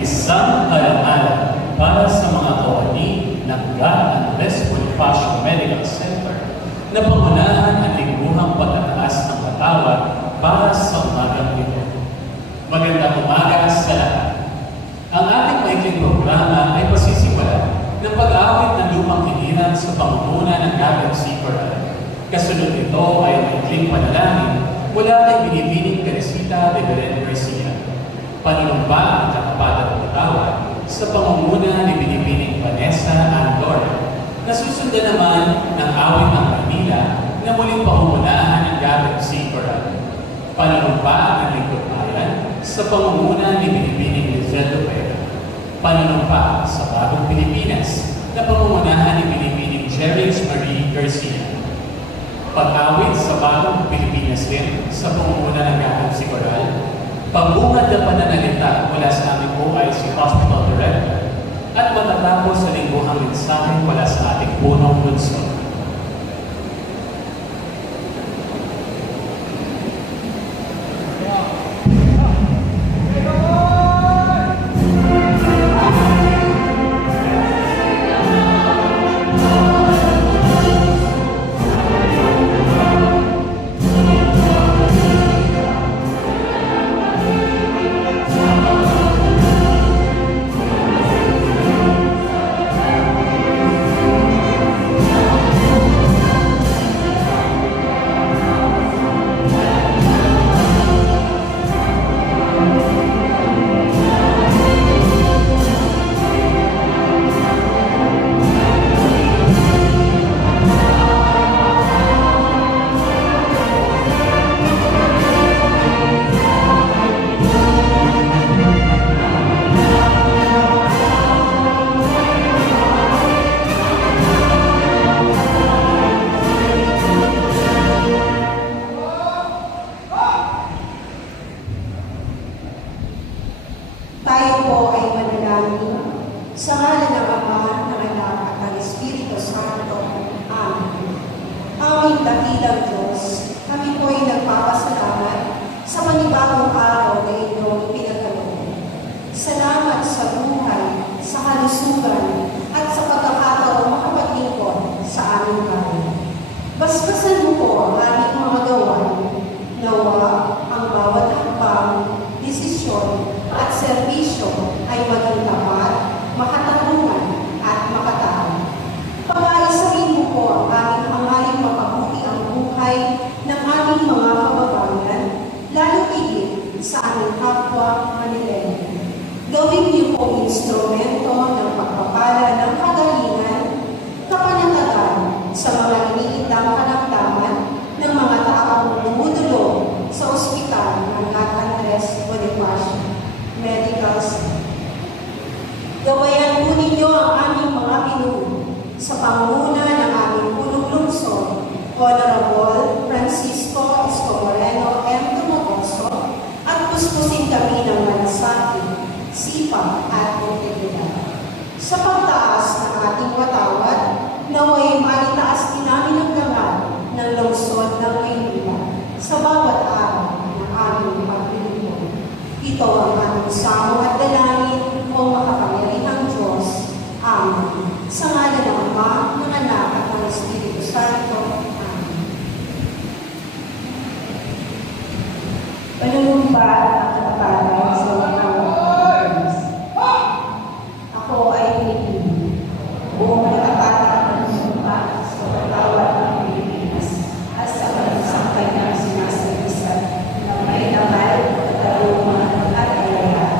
Isang alam-alam para sa mga kawani ng God Andres Bonifacio Medical Center na pangunahan ang lingguhang patataas ng patawad para sa umagang ito. Magandang umaga sa lahat. Ang ating maikling programa ay pasisimula ng pag-aawit ng lumang hiniran sa pangunguna ng Gabet C. Coral. Kasunod nito ay ang maikling panalangin mula kay Binibining Teresita de Belen Garcia. Panunumpa ang katapatan ng patawad sa pangunguna ni Binibining Vanessa Andor. Nasusundan naman ng awit ng Manila na muling pangungunahan ng Gabet C. Coral. Panunumpa ang lingkod bayan sa pangunguna ni Binibining Lizelle Lopera. Panunumpa sa Bagong Pilipinas na pangungunahan ni Binibining Jerry's Marie Garcia. Pag-awit sa Bagong Pilipinas din sa pangunguna ng Gabet C. Coral. Pambungad na pananalita mula sa aming OIC Hospital Director at matatapos sa lingguhang mensahe mula sa ating punong lungsod. Gawayan po ninyo ang aming mga pinuno sa pangunguna ng aming punong lungsod, Honorable Francisco Escomoreno M. Dumogoso, at puspusin kami ng malasakit, sipag at integridad. Sa pagtaas ng ating patawad, naway malitaas din namin ang dangal ng lungsod ng Maynila sa bawat araw ng aming paglilingkod. Ito ang aming samo at dalangin o makapangyarihang Diyos. Amen. Sa ngalan ng Ama, ng Anak at ng Espiritu Santo. Amen. Panunumpa ang katapatan sa mga Pilipinas. Ako ay Pilipino. Buong katapatan at panunumpa sa patawad ng Pilipinas at sa bansang kanyang sinasabisan na may damay, katarungan at kalayaan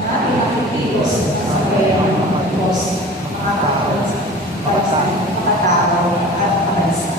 na pinakitilos sa kanyang mga Diyos, mga tao at bansa.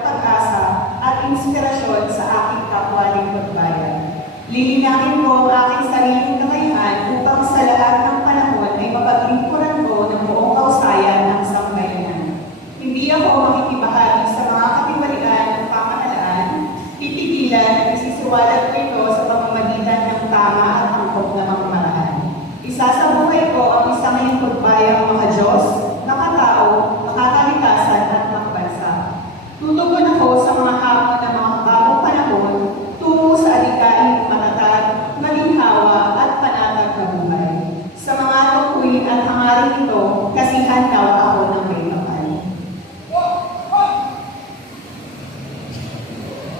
pag-asa at inspirasyon sa aking kapwa lingkod bayan. Lilinangin ko ang aking sariling kakayahan upang sa lahat ng panahon ay mapaglingkuran ko ng buong kausayan ng sambayanan. Hindi ako makikibahagi sa mga katiwalian ng pamahalaan, titigilan at isisiwalat ko ito sa pamamagitan ng tama at angkop na pamamaraan. Isasabuhay ko ang isang lingkod bayang makajos, makatao, makakalikasan at makbansa. Tutugon ako sa mga hamon ng mga bagong panahon tungo sa adikaing matatag, maginhawa at panatag na buhay. Sa mga tungkulin at hangarin ito, kasihan nawa ako ng may kapal.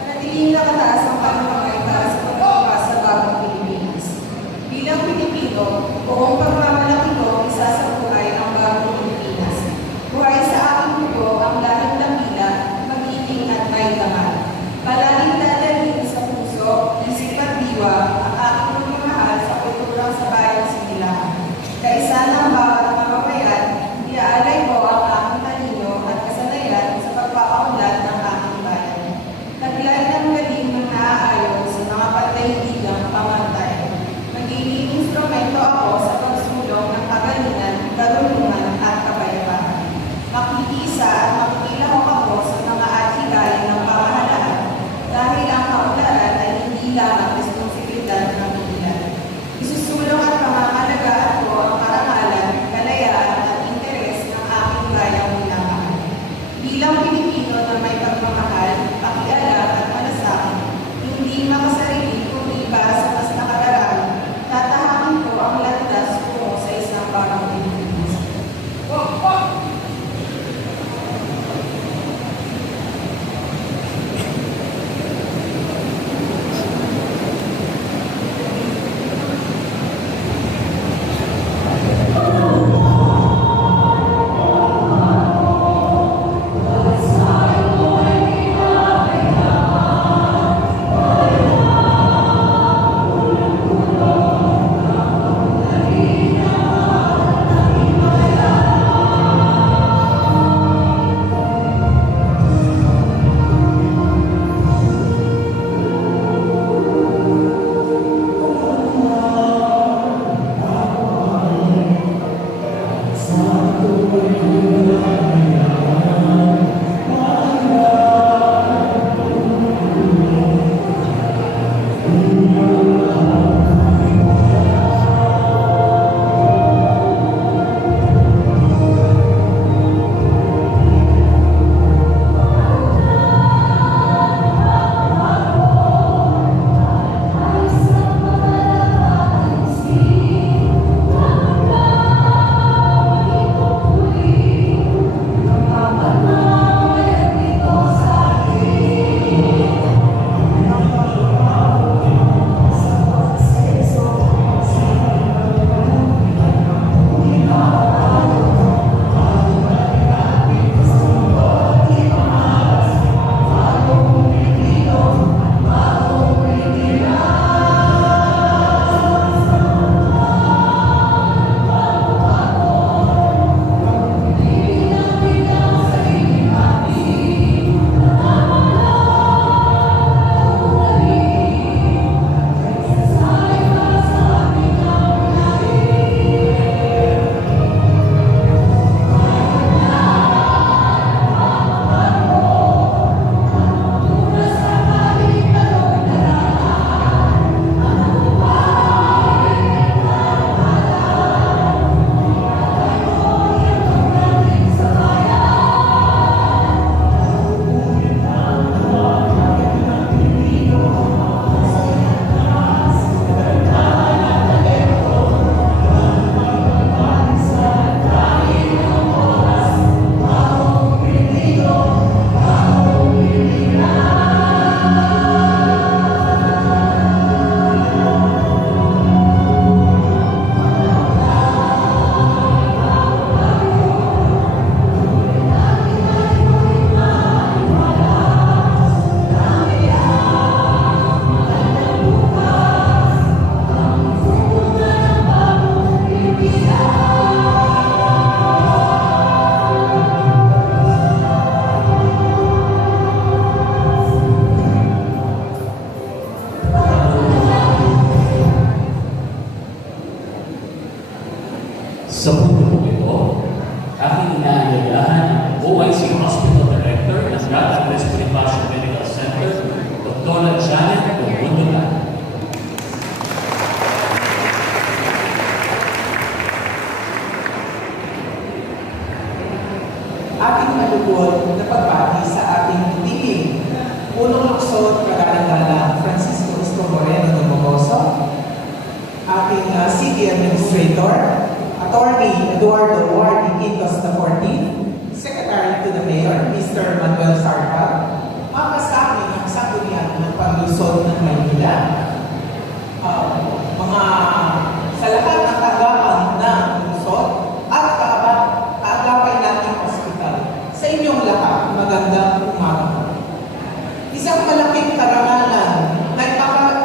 Manatiling nakataas ang pamamagay para sa pagkakas sa bagong Pilipinas. Bilang Pilipino, buong pagmamalaki ko isa sa buhay ang bagong Pilipinas. Buhay sa aking dugo ang lahing dakila, mag-ibig at may damay. Palaging dadalhin sa puso, isip at diwa ang aking pagmamahal sa kulturang sa bayang sinilahan. Kaisa ng bawat mamamayan, iaalay ko ang aking talino at kasanayan sa pagpapaunlad ng aking bayan. Naglay ng galing ng naaayon sa mga pagdahidigang pamantay. Magiging instrumento ako sa Mayor, Attorney Eduardo Wardy Quitos IV, Secretary to the Mayor, Mr. Manuel Sarca, mga kasama ng sanggunian ng Panlusod ng Maynila, mga sa lahat ng tanggapan ng lungsod at kaagapay nating ospital. Sa inyong lahat, magandang umaga. Isang malaking karangalan na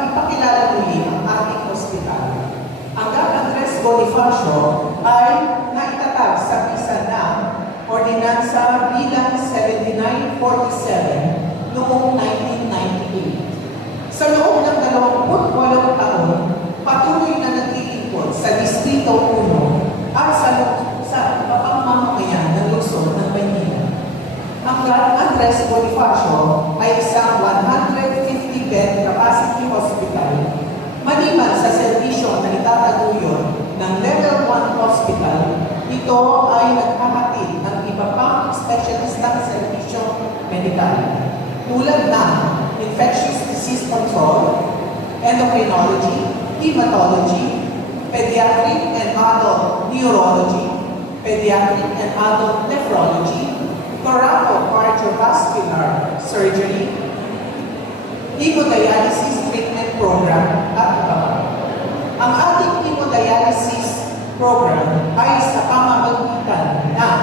ipakilala muli ang ating ospital. Ang Andres Bonifacio ay naitatag sa bisa ng Ordinansa bilang 7947 noong 1998. Sa loob ng 28 taon, patuloy na naglilingkod sa Distrito 1 at sa pamamayan ng lungsod ng Maynila. Ang Andres Bonifacio ay isang 150-bed capacity hospital maliban sa serbisyo na itataguyod ng Level 1 Hospital. Ito ay naghahatid ng iba pang specialistang serbisyo medikal tulad ng infectious disease control, endocrinology, hematology, pediatric and adult neurology, pediatric and adult nephrology, thoracocardiovascular surgery, hemodialysis treatment program, at iba pa. Ang ating hemodialysis program ay sa pamamagitan ng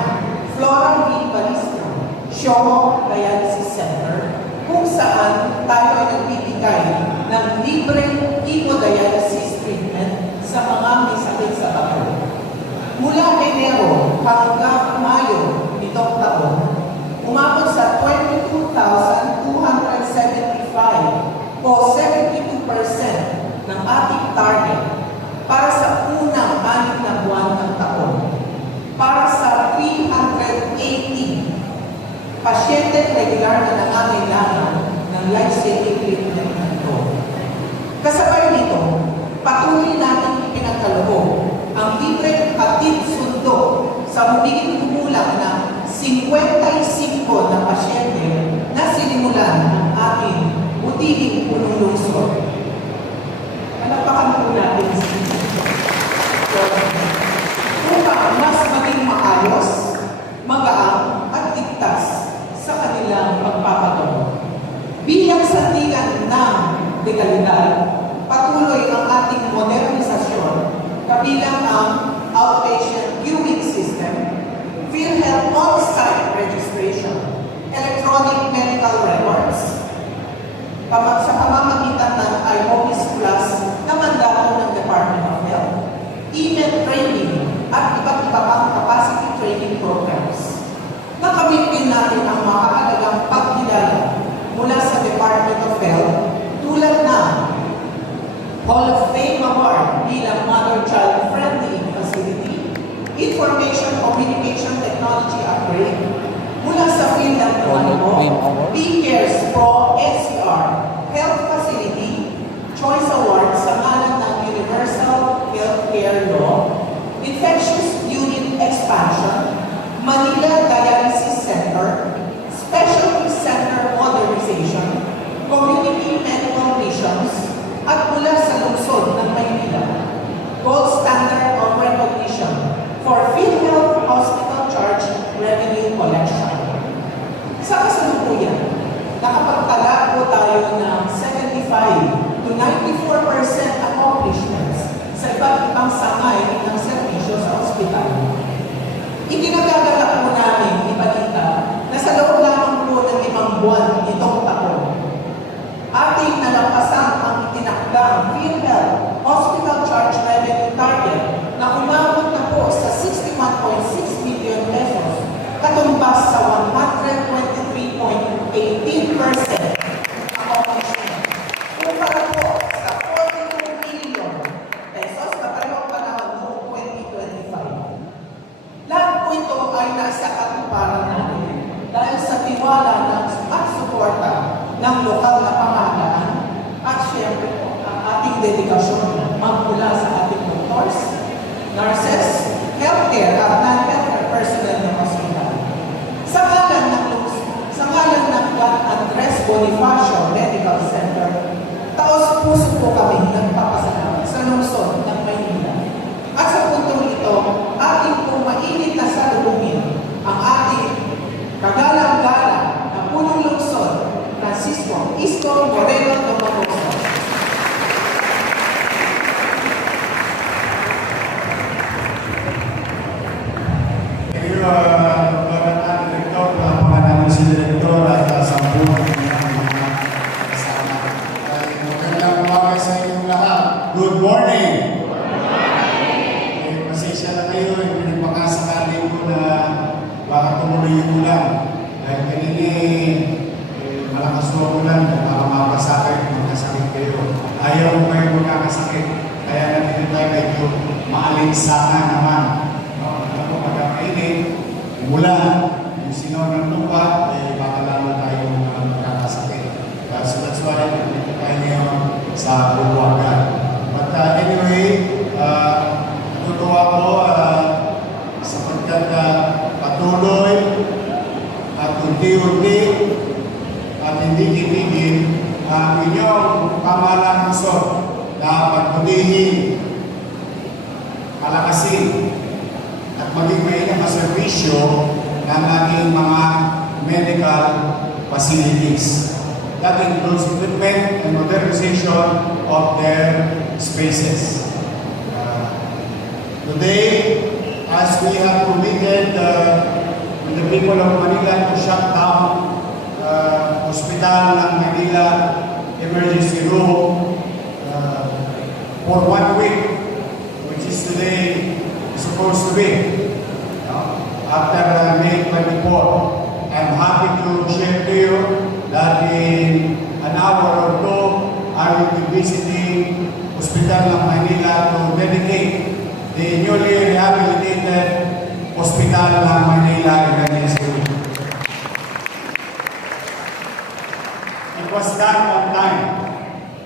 Flora V. Ballista Shomo Dialysis Center, kung saan tayo ay nagbibigay ng libreng hemodialysis treatment sa mga may sakit sa bato. Mula Enero hanggang Mayo nitong taon, umabot sa 22,275 o 72% ng ating target para sa unang 6 na buwan ng taon. Para sa 380 pasyente regular na nangangailangan ng life-saving treatment na ito. Kasabay nito, patuloy natin ipinagkaloob ang libreng hatid sundo sa humigit kumulang na 55 na pasyente na sinimulan ng ating butiging punong lungsod. Palapakan po natin upang mas maging maayos, magaang at ligtas sa kanilang pagpapatungo. Bilang sandigan ng dekalidad, patuloy ang ating modernisasyon kabilang ang outpatient queuing system, PhilHealth on-site registration, electronic medical records, sa pamamagitan ng iHOPIS Plus na mandato ng Department of Health, email training, at iba't iba pang capacity training programs. Nakamit din natin ang makakalagang pagkilala mula sa Department of Health tulad ng Hall of Fame Award bilang Mother-Child Friendly Facility, Information Communication Technology Upgrade mula sa PhilHealth PCares Pro NCR Health Facility Choice Award sa ngalan ng Universal Healthcare Law, Infectious Unit Expansion, Manila Dialysis Center, Specialty Center Modernization, Community Medical Missions, at mula sa lungsod ng Maynila, Gold Standard of Recognition for PhilHealth Hospital Charge Revenue Collection. Sa kasalukuyan, nakapagtala po tayo ng 75 to 94% accomplishments sa iba't ibang sangay ng serbisyo sa ospital. Ikinagagalak po namin ibalita na sa loob lamang po ng 5 buwan itong taon, ating nalampasan ang itinakdang PhilHealth Hospital Charge Revenue Target na umabot na po sa 61.6 million pesos, katumbas sa 123.18% accomplishment. Kumpara po sa 42 million pesos na parehong panahon noong 2025. Lahat po ito ay nasa katuparan natin dahil sa tiwala at suporta ng lokal na pamahalaan at syempre po ang ating dedikasyon magmula sa ating doctors, nurses, healthcare at non-healthcare personnel ng hospital. Sa ngalan ng Andres Bonifacio Medical Center, taos puso po kami nagpapasalamat sa lungsod ng Maynila. At sa punto ito, ating pumainit na salubungin ang ating kagalang-galang na punong lungsod, Francisco Isko Moreno Tomagoso. Direktor at sa buong mga kasama. Magandang umaga sa inyong lahat. Good morning! Pasensya na kayo, pinagpakasakali ko na baka tumuloy yung ulan. Dahil kanini, malakas na ulan, baka mapasakay, magkasakit kayo. Ayaw ko kayo magkakasakit. Kaya natin tayo medyo maalinsangan naman. Alam ko, magkakainit, ulan, sinaw ng lupa, baka lalo tayo magkakasakit. So that's why nandito tayo ngayon sa Bubuagan. But anyway, natutuwa ko sapagkat patuloy at unti-unti at hindi titigil ang inyong pamahalaan lungsod na pagbudihin, palakasin, at maging mainam na serbisyo ng ating mga medical facilities. That includes equipment and modernization of their spaces. Today, as we have committed with the people of Manila to shut down Hospital ng Manila Emergency Room for 1 week, which is today supposed to be. After May 24, I'm happy to share to you that in an hour or two, I will be visiting Hospital ng Manila to dedicate the newly rehabilitated Hospital ng Manila Emergency Room. It was done on time,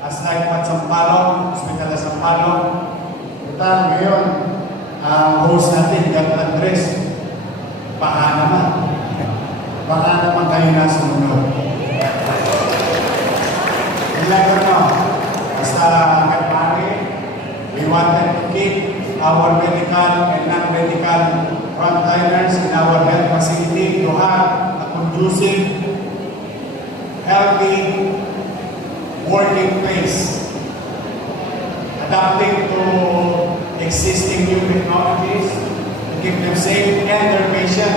as like what Sampalong, Hospital ng Sampalong. Total ngayon, ang host natin, Dr. Andres, baka naman kayo na sumunod. Never know. Basta kagmari, we wanted to keep our medical and non-medical frontliners in our health facility to have a conducive, healthy, working place. Adapting to existing new technologies, keep them safe and their patient.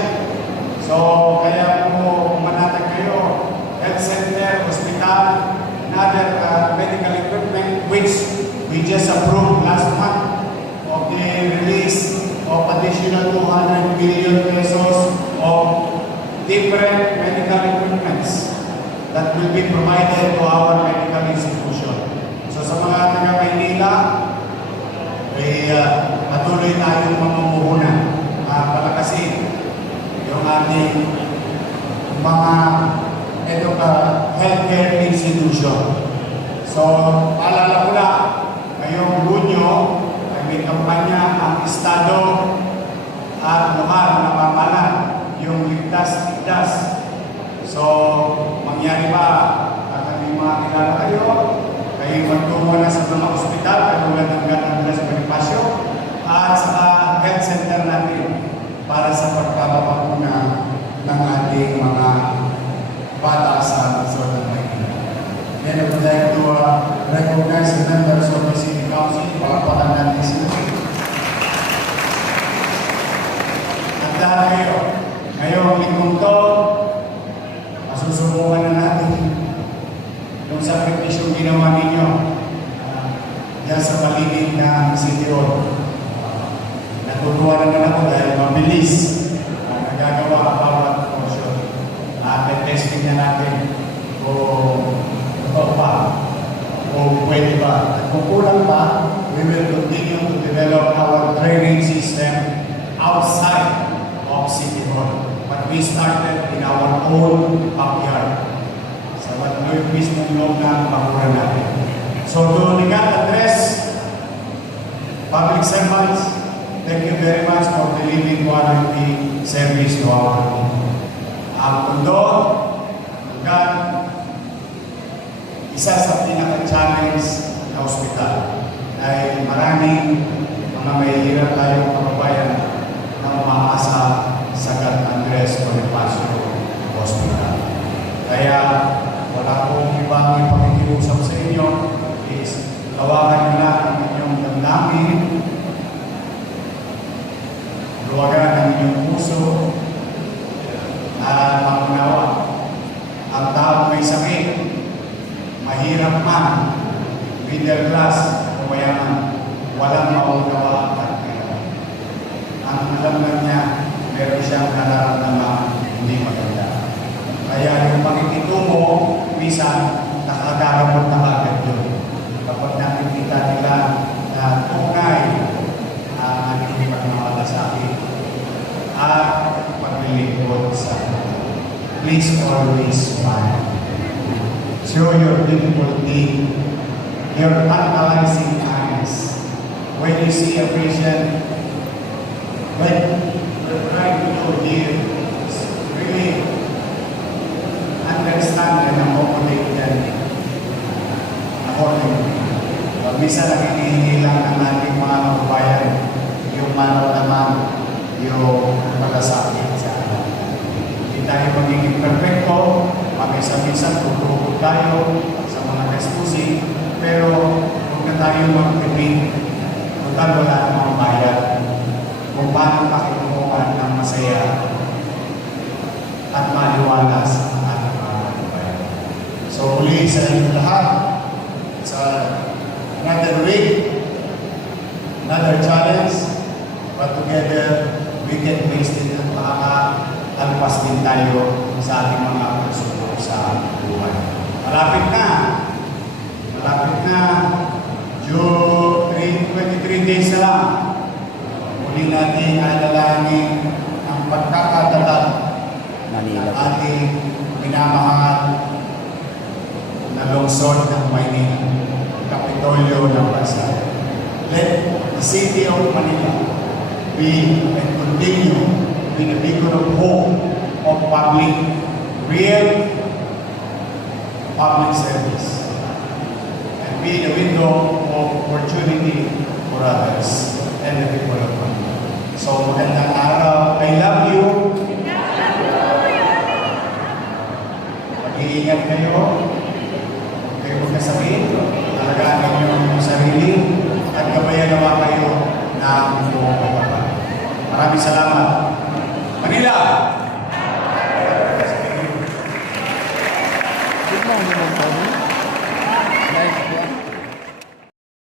So, kaya po manatag kayo, health center, hospital, and other medical equipment which we just approved last month of the release of additional 200 billion pesos of different medical equipments that will be provided to our medical institution. So, sa mga taga-Maynila, patuloy tayong mamumuhunan, palakasin yung ating mga healthcare institution. So, paalala ko lang, ngayong Hunyo ay may kampanya ang Estado at lokal na pamahalaan, yung ligtas-ligtas. So, mangyari ba at may mga kilala kayo magtungo na sa mga ospital, katulad ng Gatandras Bonifacio, at sa health center natin para sa pagpapakuna ng ating mga bata sa lungsod ng Maynila. Then I would like to recognize the members of the City Council, palakpakan natin sila. At dahil kayo, ngayong lingkong to, masusubukan na natin yung sakripisyong ginawa ninyo dyan sa paligid ng City Hall. Natutuwa naman ako dahil mabilis nagagawa ang bawat portion. Testing na natin kung totoo pa, kung pwede ba. At kung kulang pa, we will continue to develop our training system outside of City Hall. But we started in our own backyard. Sa yung mismong loob ng bakuran natin. So to Ligat Andres, public servants, thank you very much for delivering quality service to our people. Ang Tondo, hanggang isa sa pinaka-challenge na ospital. Dahil maraming mga mahihirap tayong kababayan bayan na umaasa sa San Andres Bonifacio Hospital. Kaya wala akong ibang ipakikiusap sa inyo is tawagan nyo na ang inyong damdamin, luwagan ang inyong puso, at pangunawa. Ang tao may sakit, mahirap man, middle class o mayaman, walang maunawa at kailangan. Ang alam na niya, meron siyang nararamdaman hindi maganda. Kaya yung pakikitungo, minsan, nakagagamot na agad yun. Kapag nakikita nila na tunay ang ating pagmamalasakit at paglilingkod sa kanila. Please always smile. Show your beautiful teeth, your analyzing eyes. When you see a patient, when you're trying to do here, really understand and accommodate them accordingly. Pag minsan nakikihingi lang ang ating mga kababayan, yung manawaman, yung malasakit sa atin. Hindi tayo magiging perfecto, pag-isa-minsan tutulog tayo sa mga gastusin, pero huwag na tayo mag-repeat, total wala namang bayad kung paano pakitunguhan ng masaya at maliwalas ang ating mga kababayan. So, uli sa inyong lahat, sa another week, another challenge, but together, we can face it at makaka-alpas din tayo sa ating mga pagsubok sa buhay. Malapit na. June 23 days na lang. Muli natin alalahanin ang pagkakadala ng ating minamahal na lungsod ng Maynila, Kapitolyo ng bansa. Let the city of Manila be and continue be the beacon of hope of real public service, and be the window of opportunity for others and the people of Manila. So, magandang araw. I love you. Mag-iingat kayo. Huwag kayo magkasakit. Alagaan ninyo ang sarili at gabayan naman kayo ng buong kapatid. Maraming salamat. Manila! Good morning, everybody.